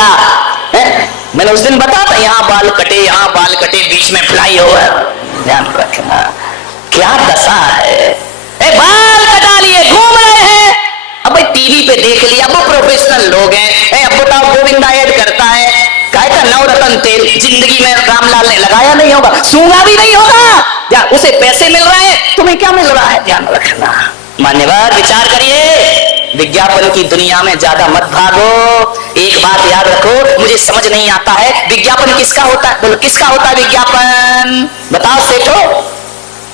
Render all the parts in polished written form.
किया है? मैंने उस दिन बताया था, यहाँ बाल कटे, बीच में फ्लाई ओवर। ध्यान रखना क्या दशा है। बाल कटा लिए घूम रहे हैं। अब भाई टीवी पे देख लिया, वो प्रोफेशनल लोग हैं। अब बताओ गोविंदा ऐड करता है, काय का नवरत्न तेल, जिंदगी में रामलाल ने लगाया नहीं होगा, सूंघा भी नहीं होगा, या उसे पैसे मिल रहे हैं, तुम्हें क्या मिल रहा है। ध्यान रखना मान्यवर, विचार करिए। विज्ञापन की दुनिया में ज्यादा मत भागो। एक बात याद रखो, मुझे समझ नहीं आता है विज्ञापन किसका होता है। बोलो किसका होता है विज्ञापन, बताओ सेठो।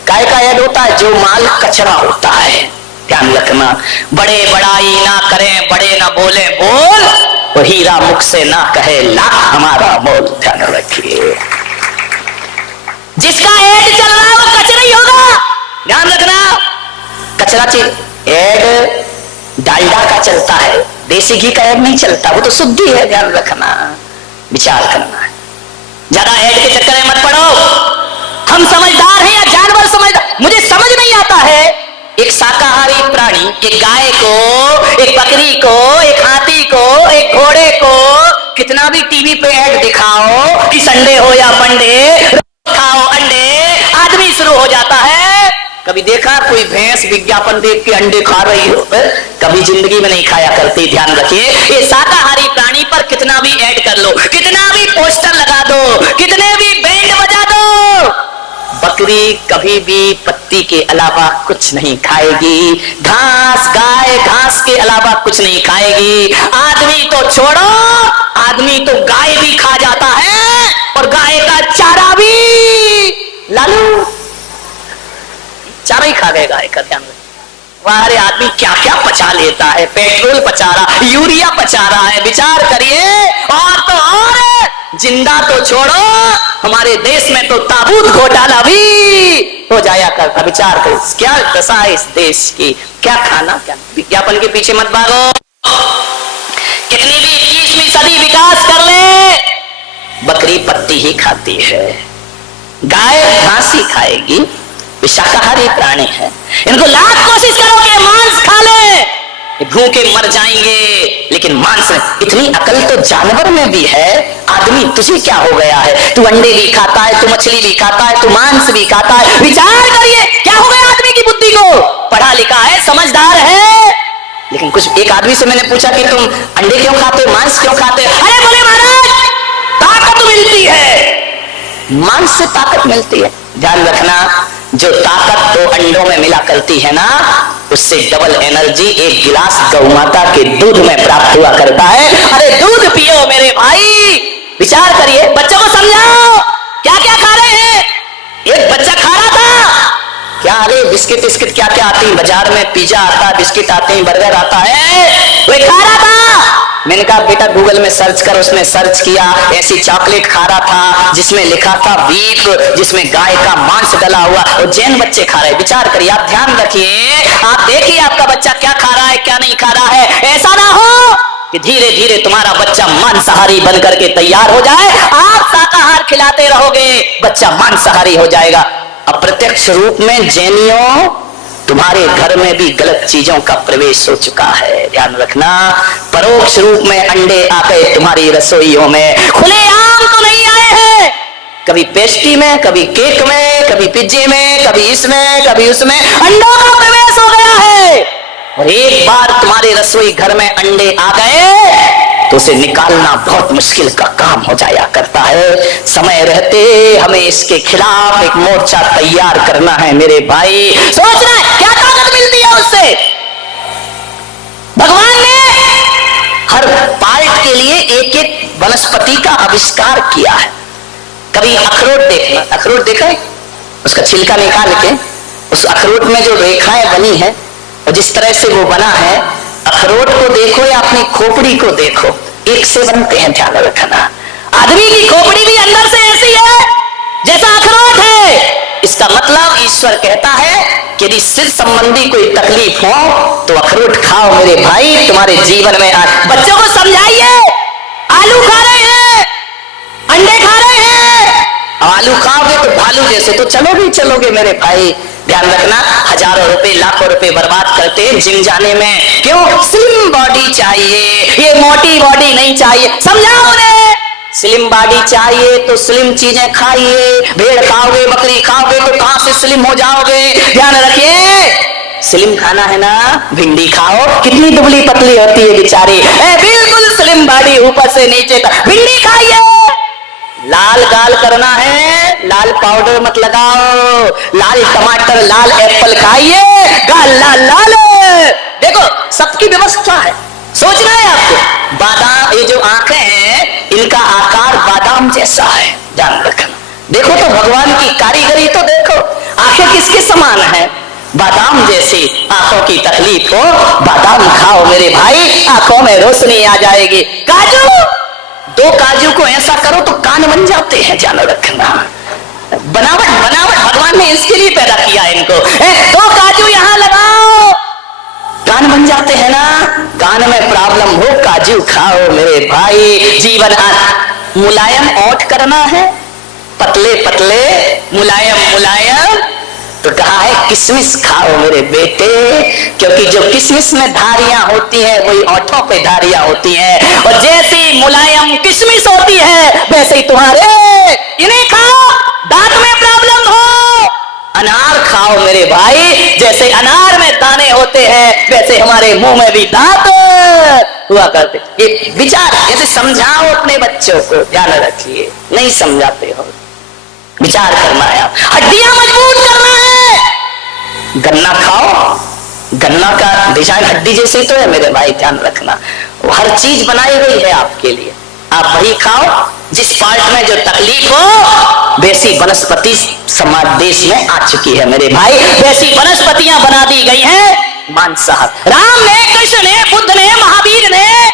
काय का ऐड होता है, जो माल कचरा होता है। ध्यान रखना, बड़े बड़ाई ना करें, बड़े ना बोले बोल, वो हीरा मुख से ना कहे लाख हमारा मोल। ध्यान रखिए, जिसका ऐड चल रहा है वो कचरा ही होगा। ध्यान रखना, कचरा चीज ऐड डालडा का चलता है, देसी घी का ऐड नहीं चलता, वो तो शुद्धि है। ध्यान रखना, विचार करना है, ज्यादा ऐड के चक्कर में मत पड़ो। हम समझदार हैं या जानवर समझदार, मुझे समझ नहीं आता है। एक शाकाहारी प्राणी, एक गाय को, एक बकरी को, एक हाथी को, एक घोड़े को कितना भी टीवी पे ऐड दिखाओ कि संडे हो या मंडे, खाओ अंडे, आदमी शुरू हो जाता है। कभी देखा कोई भैंस विज्ञापन देख के अंडे खा रही हो? कभी जिंदगी में नहीं खाया करती। ध्यान रखिए, ये शाकाहारी प्राणी पर कितना भी ऐड कर लो, कितना भी पोस्टर लगा दो, कितने भी बैंड बजा दो, बकरी कभी भी पत्ती के अलावा कुछ नहीं खाएगी। घास, गाय घास के अलावा कुछ नहीं खाएगी। आदमी तो छोड़ो, आदमी तो गाय भी खा जाता है, और गाय का चारा भी। लालू चारा ही खा गए गाय का। ध्यान वारे आदमी क्या क्या पचा लेता है, पेट्रोल पचा रहा, यूरिया पचा रहा है। विचार करिए, और तो और जिंदा तो छोड़ो, हमारे देश में तो ताबूत घोटाला भी हो जाया करता। विचार करिए क्या दशा है इस देश की। क्या खाना, क्या विज्ञापन के पीछे मत भागो। कितनी भी 21वीं सदी विकास कर ले, बकरी पत्ती ही खाती है, गाय घास ही खाएगी, शाकाहारी प्राणी है। इनको लाख कोशिश करो कि मांस खा ले, भूखे मर जाएंगे, लेकिन मांस। इतनी अकल तो जानवर में भी है। आदमी तुझे क्या हो गया है, तू अंडे भी खाता है, तू मछली भी खाता है, तू मांस भी खाता है। विचार करिए क्या हो गया आदमी की बुद्धि को। पढ़ा लिखा है, समझदार है, लेकिन कुछ एक आदमी से मैंने पूछा कि तुम अंडे क्यों खाते हो, मांस क्यों खाते हो? अरे बोले महाराज ताकत मिलती है, मांस से ताकत मिलती है। ध्यान रखना, जो ताकत तो अंडों में मिला करती है ना, उससे डबल एनर्जी एक गिलास गौ माता के दूध में प्राप्त हुआ करता है। अरे दूध पियो मेरे भाई। विचार करिए, बच्चों को समझाओ क्या क्या खा रहे हैं। एक बच्चा खा रहा था क्या, अरे बिस्किट बिस्किट क्या क्या आती है बाजार में, पिज्जा आता है, बिस्किट आते हैं, बर्गर आता है, वो खा रहा था। मैंने कहा बेटा गूगल में सर्च कर, उसने सर्च किया, ऐसी चॉकलेट खा रहा था जिसमें लिखा था बीफ, जिसमें गाय का मांस डला हुआ, और जैन बच्चे खा रहे हैं। विचार करिए, आप ध्यान रखिए, आप देखिए आपका बच्चा क्या खा रहा है क्या नहीं खा रहा है। ऐसा ना हो कि धीरे धीरे तुम्हारा बच्चा मांसाहारी बन करके तैयार हो जाए। आप शाकाहार खिलाते रहोगे, बच्चा मांसाहारी हो जाएगा। अप्रत्यक्ष रूप में जैनियों तुम्हारे घर में भी गलत चीजों का प्रवेश हो चुका है। ध्यान रखना, परोक्ष रूप में अंडे आ गए तुम्हारी रसोइयों में, खुलेआम तो नहीं आए हैं। कभी पेस्ट्री में, कभी केक में, कभी पिज्जे में, कभी इसमें, कभी उसमें अंडों का प्रवेश हो गया है। और एक बार तुम्हारे रसोई घर में अंडे आ गए तो उसे निकालना बहुत मुश्किल का काम हो जाया करता है। समय रहते हमें इसके खिलाफ एक मोर्चा तैयार करना है मेरे भाई। सोचना है क्या ताकत मिलती है उससे। भगवान ने हर पार्ट के लिए एक एक वनस्पति का आविष्कार किया है। कभी अखरोट देखना, अखरोट देखा है, उसका छिलका निकाल के उस अखरोट में जो रेखाएं बनी है और जिस तरह से वो बना है, अखरोट को देखो या अपनी खोपड़ी को देखो, एक से बनते हैं। ध्यान रखना, आदमी की खोपड़ी भी अंदर से ऐसी है जैसा अखरोट है। इसका मतलब ईश्वर कहता है कि यदि सिर संबंधी कोई तकलीफ हो तो अखरोट खाओ मेरे भाई, तुम्हारे जीवन में बच्चों को समझाइए। आलू खा रहे हैं, अंडे खा रहे हैं, आलू खाओगे तो भालू जैसे तो चलोगे मेरे भाई। ध्यान रखना, हजारों रुपए लाखों रुपए बर्बाद करते हैं जिम जाने में, क्यों? स्लिम बॉडी चाहिए, ये मोटी बॉडी नहीं चाहिए। समझाओ उन्हें, स्लिम बॉडी चाहिए तो स्लिम चीजें खाइए। भेड़ खाओगे, बकरी खाओगे तो कहां से स्लिम हो जाओगे? ध्यान रखिए, स्लिम खाना है ना, भिंडी खाओ, कितनी दुबली पतली होती है बेचारी, बिल्कुल स्लिम बॉडी ऊपर से नीचे तक। भिंडी खाइए। लाल गाल करना है, लाल पाउडर मत लगाओ, लाल टमाटर लाल एप्पल खाइए, गाल लाल लाल। देखो सबकी व्यवस्था है, सोचना है आपको। बादाम, ये जो आंखें हैं इनका आकार बादाम जैसा है, ध्यान रखना। देखो तो भगवान की कारीगरी तो देखो, आंखें किसके समान है? बादाम जैसी। आंखों की तकलीफ हो, बादाम खाओ मेरे भाई, आंखों में रोशनी आ जाएगी। काजू, दो काजू को ऐसा करो तो कान बन जाते हैं, ध्यान रखना। बनावट भगवान ने इसके लिए पैदा किया इनको। दो काजू यहां लगाओ, कान बन जाते हैं ना। कान में प्रॉब्लम हो, काजू खाओ मेरे भाई। जीवन मुलायम ओठ करना है, पतले पतले मुलायम मुलायम, तो कहा है किशमिश खाओ मेरे बेटे, क्योंकि जो किशमिश में धारियां होती हैं वही ओठों पे धारियां होती हैं, और जैसी मुलायम किशमिश होती है वैसे ही तुम्हारे इन्हें खाओ। दांत में प्रॉब्लम हो, अनार खाओ मेरे भाई, जैसे अनार में दाने होते हैं वैसे हमारे मुंह में भी दांत हुआ करते। ये विचार ऐसे समझाओ अपने बच्चों को, ध्यान रखिए, नहीं समझाते हो, विचार करना है। हड्डियां मजबूत करना है, गन्ना खाओ, गन्ना का डिजाइन हड्डी जैसे तो है मेरे भाई, ध्यान रखना। वो हर चीज बनाई गई है आपके लिए, आप वही खाओ जिस पार्ट में जो तकलीफ हो। वैसी वनस्पति समाज देश में आ चुकी है मेरे भाई, वैसी वनस्पतियां बना दी गई हैं मांसाहार। राम ने, कृष्ण ने, बुद्ध ने, महावीर ने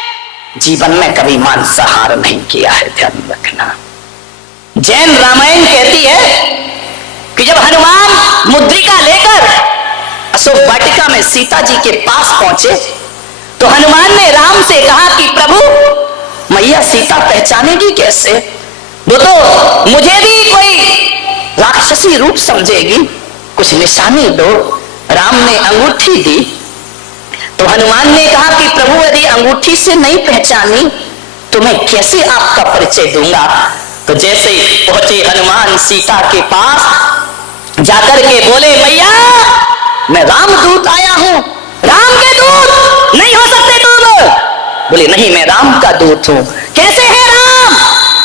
जीवन में कभी मांसाहार नहीं किया है, ध्यान रखना। जैन रामायण कहती है कि जब हनुमान मुद्रिका लेकर अशोक वाटिका में सीता जी के पास पहुंचे तो हनुमान ने राम से कहा कि प्रभु मैया सीता पहचानेगी कैसे? वो तो मुझे भी कोई राक्षसी रूप समझेगी, कुछ निशानी दो। राम ने अंगूठी दी तो हनुमान ने कहा कि प्रभु यदि अंगूठी से नहीं पहचानी तो मैं कैसे आपका परिचय दूंगा? तो जैसे ही पहुंचे हनुमान सीता के पास, जाकर के बोले मैया मैं रामदूत आया हूं। राम के दूत नहीं हो सकते तुम। बोले नहीं, मैं राम का दूत हूं। कैसे है राम?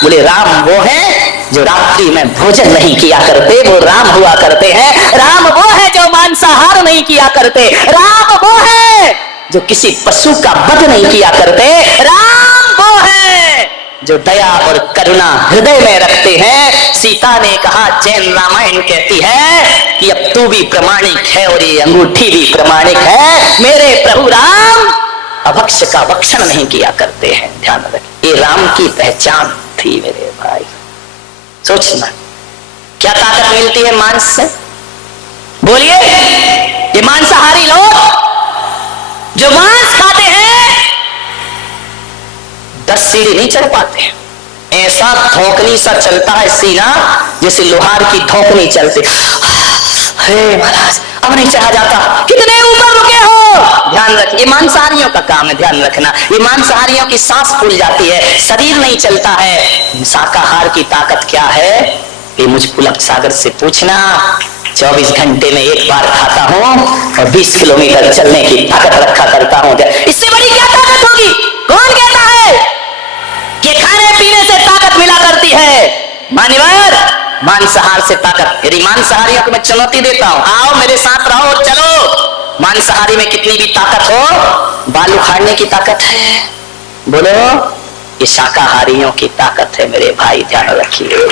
बोले राम वो है जो रात्रि में भोजन नहीं किया करते, वो राम हुआ करते हैं। राम वो है जो मांसाहार नहीं किया करते। राम वो है जो किसी पशु का वध नहीं किया करते। राम वो है जो दया और करुणा हृदय में रखते हैं। सीता ने कहा, जैन रामायण कहती है कि अब तू भी प्रमाणिक है और ये अंगूठी भी प्रमाणिक है। मेरे प्रभु राम अभक्ष का भक्षण नहीं किया करते हैं, ध्यान रखें। ये राम की पहचान थी मेरे भाई। सोचना क्या ताकत मिलती है मांस से? बोलिए, ये मांसाहारी लोग जो मांस खाते हैं 10 सीढ़ी नहीं चढ़ पाते हैं। ऐसा धोकनी सा चलता है सीना जैसे लोहार की धोकनी चलती। हे महाराज अब नहीं चढ़ा जाता, कितने ऊपर रुके हो। ध्यान रखिए, मांसाहारियों का काम है, ध्यान रखना। ये मांसाहारियों की सांस फूल जाती है, शरीर नहीं चलता है। शाकाहार की ताकत क्या है ये मुझ पुलक सागर से पूछना। 24 घंटे में एक बार खाता हूं और 20 किलोमीटर चलने की ताकत रखा करता हूं। इससे बड़ी क्या ताकत होगी? कौन कहता है कि खाने पीने से ताकत मिला करती है? मान्यवर, मांसाहार से ताकत। यदि मांसाहारियों को मैं चुनौती देता हूं, आओ मेरे साथ रहो, चलो। मांसाहारी में कितनी भी ताकत हो, बाल उखाड़ने की ताकत है। बोलो, ये शाकाहारियों की ताकत है मेरे भाई, ध्यान रखिए।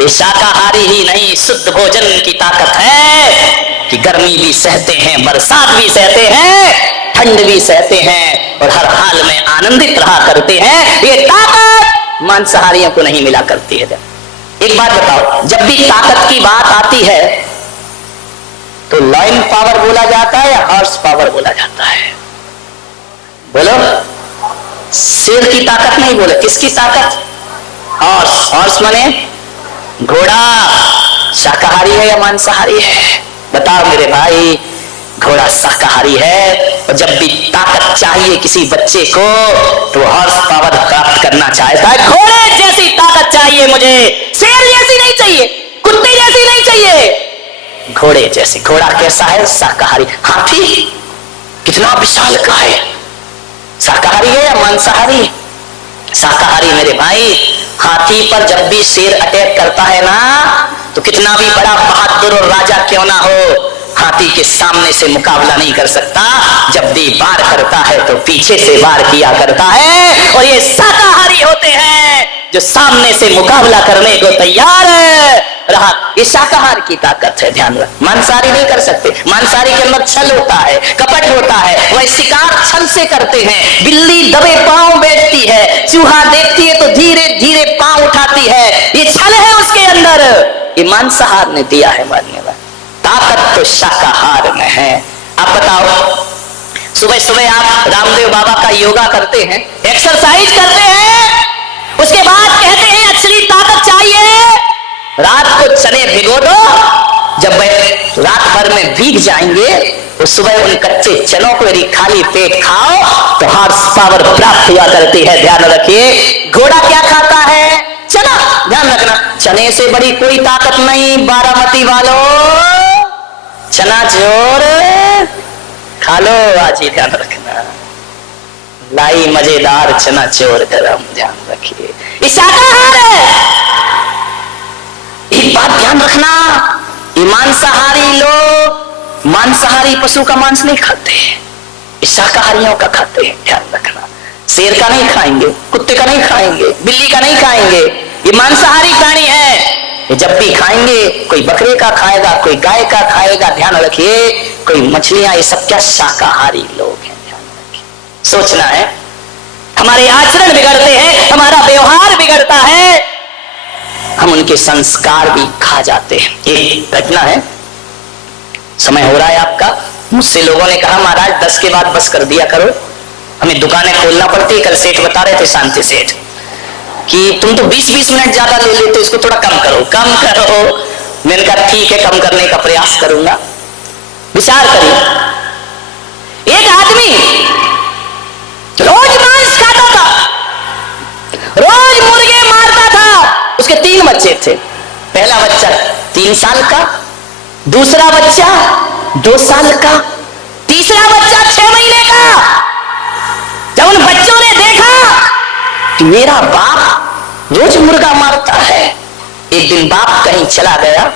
ये शाकाहारी ही नहीं, शुद्ध भोजन की ताकत है कि गर्मी भी सहते हैं, बरसात भी सहते हैं, ठंड भी सहते हैं और हर हाल में आनंदित रहा करते हैं। ये ताकत मांसाहारियों को नहीं मिला करती है। एक बात बताओ, जब भी ताकत की बात आती है तो लॉइन पावर बोला जाता है या हॉर्स पावर बोला जाता है? बोलो, शेर की ताकत नहीं बोले, किसकी ताकत? हॉर्स। हॉर्स माने घोड़ा शाकाहारी है या मांसाहारी है? बताओ मेरे भाई। घोड़ा शाकाहारी है, और जब भी ताकत चाहिए किसी बच्चे को तो हॉर्स पावर प्राप्त करना चाहता है। घोड़े जैसी ताकत चाहिए मुझे, शेर जैसी नहीं चाहिए, कुत्ते जैसी नहीं चाहिए, घोड़े जैसी। घोड़ा कैसा है? शाकाहारी। हाथी कितना विशाल का है, शाकाहारी है या मांसाहारी? शाकाहारी मेरे भाई। हाथी पर जब भी शेर अटैक करता है ना, तो कितना भी बड़ा बहादुर और राजा क्यों ना हो, हाथी के सामने से मुकाबला नहीं कर सकता। जब भी वार करता है तो पीछे से वार किया करता है। और ये शाकाहारी होते हैं जो सामने से मुकाबला करने को तैयार रहा। ये शाकाहार की ताकत है, ध्यान रख। मांसाहारी नहीं कर सकते। मांसाहारी के अंदर छल होता है, कपट होता है, वह शिकार छल से करते हैं। बिल्ली दबे पांव बैठती है, चूहा देखती है तो धीरे धीरे पांव उठाती है, ये छल है उसके अंदर। ये मांसाहार ने दिया है मानने वाला। ताकत तो शाकाहार में है। आप बताओ, सुबह सुबह आप रामदेव बाबा का योगा करते हैं, एक्सरसाइज करते हैं, उसके बाद कहते हैं असली ताकत चाहिए, रात को चने भिगो दो, जब वह रात भर में भीग जाएंगे तो सुबह उन कच्चे चनों को यदि खाली पेट खाओ तो हॉर्स पावर प्राप्त हुआ करती है। ध्यान रखिए। घोड़ा क्या खाता है? चना। ध्यान रखना, चने से बड़ी कोई ताकत नहीं बारामती वालों। चना चोर खा लो आज ही, ध्यान रखना। लाई मजेदार चना चोर गरम, ध्यान रखिए। ये शाकाहार है। एक बात ध्यान रखना, ये मांसाहारी लोग मांसाहारी पशु का मांस नहीं खाते, ये शाकाहारियों का खाते हैं। ध्यान रखना, शेर का नहीं खाएंगे, कुत्ते का नहीं खाएंगे, बिल्ली का नहीं खाएंगे। ये मांसाहारी प्राणी है। ये जब भी खाएंगे, कोई बकरे का खाएगा, कोई गाय का खाएगा, ध्यान रखिए, कोई मछलियां, ये सब क्या शाकाहारी लोग हैं। ध्यान रखिए, सोचना है। हमारे आचरण बिगड़ते हैं, हमारा व्यवहार बिगड़ता है, हम उनके संस्कार भी खा जाते हैं। एक घटना है, समय हो रहा है आपका। मुझसे लोगों ने कहा महाराज 10 के बाद बस कर दिया करो, हमें दुकानें खोलना पड़ती। कल सेठ बता रहे थे, शांति सेठ, कि तुम तो 20-20 मिनट ज्यादा ले लेते, इसको थोड़ा कम करो, कम करो। मैंने कहा ठीक है, कम करने का प्रयास करूंगा। विचार करिए, एक आदमी रोज मांस खाता था, रोज मुर्गे मारता था। उसके 3 बच्चे थे। पहला बच्चा 3 साल का, दूसरा बच्चा 2 साल का, तीसरा बच्चा 6 महीने का। जब उन बच्चों ने देखा कि मेरा बाप रोज मुर्गा मारता है, एक दिन बाप कहीं चला गया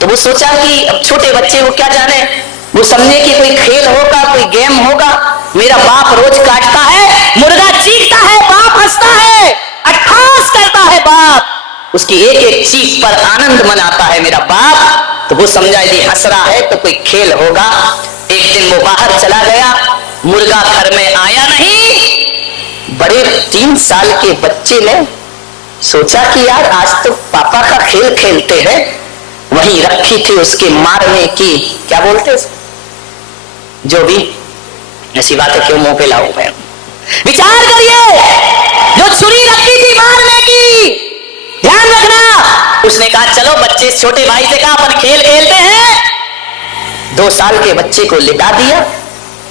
तो वो सोचा कि अब छोटे बच्चे वो क्या जाने, वो समझे कि कोई खेल होगा, कोई गेम होगा। मेरा बाप रोज काटता है, मुर्गा चीखता है, बाप हंसता है, अट्ठास करता है बाप, उसकी एक एक चीख पर आनंद मनाता है मेरा बाप। तो वो समझा यदि हंस रहा है तो कोई खेल होगा। एक दिन वो बाहर चला गया, मुर्गा घर में आया नहीं। बड़े 3 साल के बच्चे ने सोचा कि यार आज तो पापा का खेल खेलते हैं। वहीं रखी थी उसके मारने की, क्या बोलते जो भी, ऐसी बातें क्यों मुंह पे लाऊं मैं। विचार करिए, जो छुरी रखी थी मारने की, ध्यान रखना। उसने कहा चलो बच्चे, छोटे भाई से कहा अपन खेल खेलते हैं। 2 साल के बच्चे को लिटा दिया,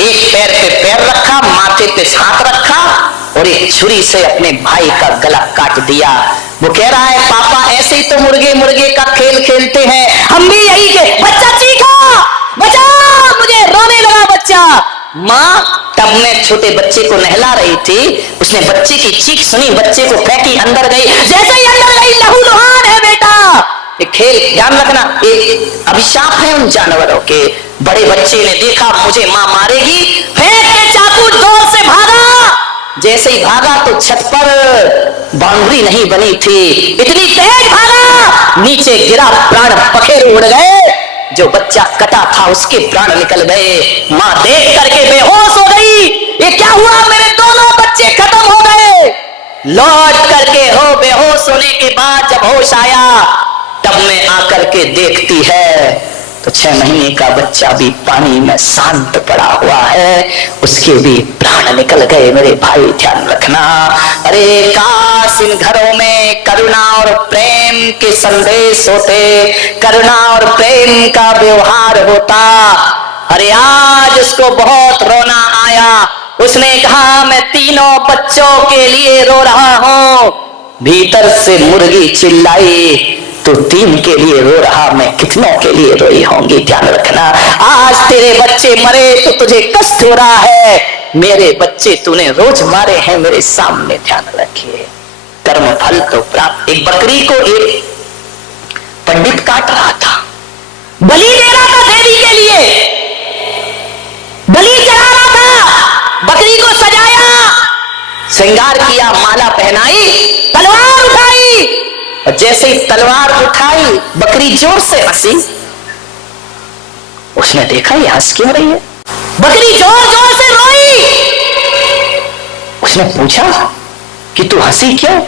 एक पैर पे पैर रखा, माथे पे हाथ रखा और एक छुरी से अपने भाई का गला काट दिया। वो कह रहा है पापा ऐसे ही तो मुर्गे मुर्गे का खेल खेलते हैं, हम भी यही के। बच्चा चीखा, बचा, मुझे रोने लगा बच्चा। माँ तब मैं छोटे बच्चे को नहला रही थी, उसने बच्चे की चीख सुनी, बच्चे को फेंकी, अंदर गई। जैसे ही अंदर गई, लहूलुहान है बेटा। ये खेल, ध्यान रखना, एक अभिशाप है उन जानवरों के। बड़े बच्चे ने देखा मुझे माँ मारेगी, फेंक के चाकू जोर से भागा। जैसे ही भागा तो छत पर बाउंड्री नहीं बनी थी, इतनी तेज भागा, नीचे गिरा, प्राण पखेरु उड़ गए। जो बच्चा कटा था उसके प्राण निकल गए। माँ देख करके बेहोश हो गई, ये क्या हुआ, मेरे दोनों बच्चे खत्म हो गए। लौट करके हो बेहोश होने के बाद जब होश आया, तब में आकर के देखती है तो 6 महीने का बच्चा भी पानी में शांत पड़ा हुआ है, उसके भी प्राण निकल गए। मेरे भाई ध्यान रखना। अरे काश इन घरों में करुणा और प्रेम के संदेश होते, करुणा और प्रेम का व्यवहार होता। अरे आज उसको बहुत रोना आया, उसने कहा मैं तीनों बच्चों के लिए रो रहा हूं। भीतर से मुर्गी चिल्लाई, तो 3 के लिए रो रहा, मैं कितनों के लिए रोई होंगी। ध्यान रखना। आज तेरे बच्चे मरे तो तुझे कष्ट हो रहा है, मेरे बच्चे तूने रोज मारे हैं मेरे सामने। ध्यान रखिए, कर्म फल तो प्राप्त। एक बकरी को एक पंडित काट रहा था, बलि दे रहा था देवी के लिए, बलि चढ़ा रहा था। बकरी को सजाया, श्रृंगार किया, माला पहनाई, तलवार उठाई, और जैसे ही तलवार उठाई बकरी जोर से हंसी। उसने देखा ये हंस क्यों रही है, बकरी जोर जोर से रोई। उसने पूछा कि तू हंसी क्यों,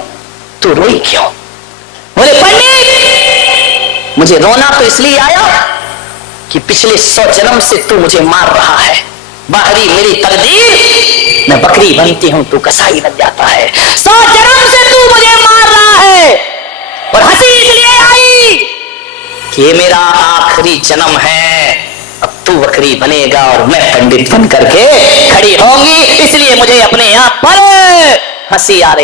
तू रोई क्यों? बोले पंडित, मुझे रोना तो इसलिए आया कि पिछले 100 जन्म से तू मुझे मार रहा है, बाहरी मेरी तकदीर, मैं बकरी बनती हूं तू कसाई बन जाता है। 100 जन्म से तू मुझे मार रहा है, और हंसी इसलिए आई कि ये मेरा आखिरी जन्म है, अब तू बकरी बनेगा और मैं पंडित बन करके खड़ी होंगी, इसलिए मुझे अपने आप पर हंसी आ रही।